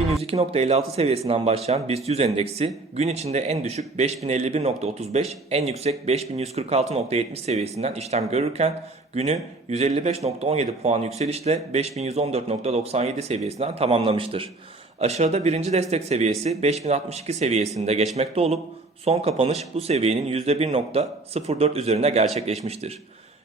5102.56 seviyesinden başlayan BIST 100 endeksi gün içinde en düşük 5051.35, en yüksek 5146.70 seviyesinden işlem görürken günü 155.17 puan yükselişle 5114.97 seviyesinden tamamlamıştır. Aşağıda birinci destek seviyesi 5062 seviyesinde geçmekte olup son kapanış bu seviyenin %1.04 üzerine gerçekleşmiştir.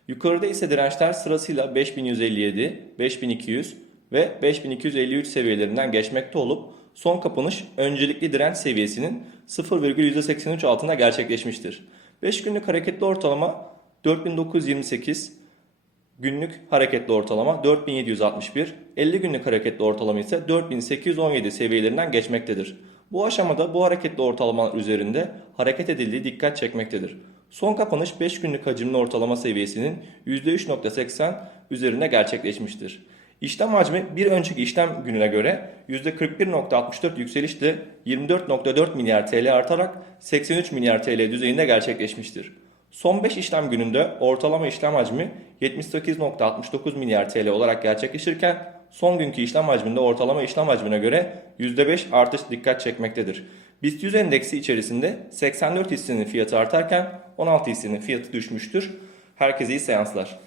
Yukarıda ise dirençler sırasıyla 5157, 5200 ve 5253 seviyelerinden geçmekte olup son kapanış öncelikli direnç seviyesinin 0,83 altında gerçekleşmiştir. 5 günlük hareketli ortalama 4928, günlük hareketli ortalama 4761, 50 günlük hareketli ortalama ise 4817 seviyelerinden geçmektedir. Bu aşamada bu hareketli ortalamalar üzerinde hareket edildiği dikkat çekmektedir. Son kapanış 5 günlük hacimli ortalama seviyesinin %3.80 üzerine gerçekleşmiştir. İşlem hacmi bir önceki işlem gününe göre %41.64 yükselişle 24.4 milyar TL artarak 83 milyar TL düzeyinde gerçekleşmiştir. Son 5 işlem gününde ortalama işlem hacmi 78.69 milyar TL olarak gerçekleşirken son günkü işlem hacminde ortalama işlem hacmine göre %5 artış dikkat çekmektedir. BIST 100 endeksi içerisinde 84 hissinin fiyatı artarken 16 hissinin fiyatı düşmüştür. Herkese iyi seanslar.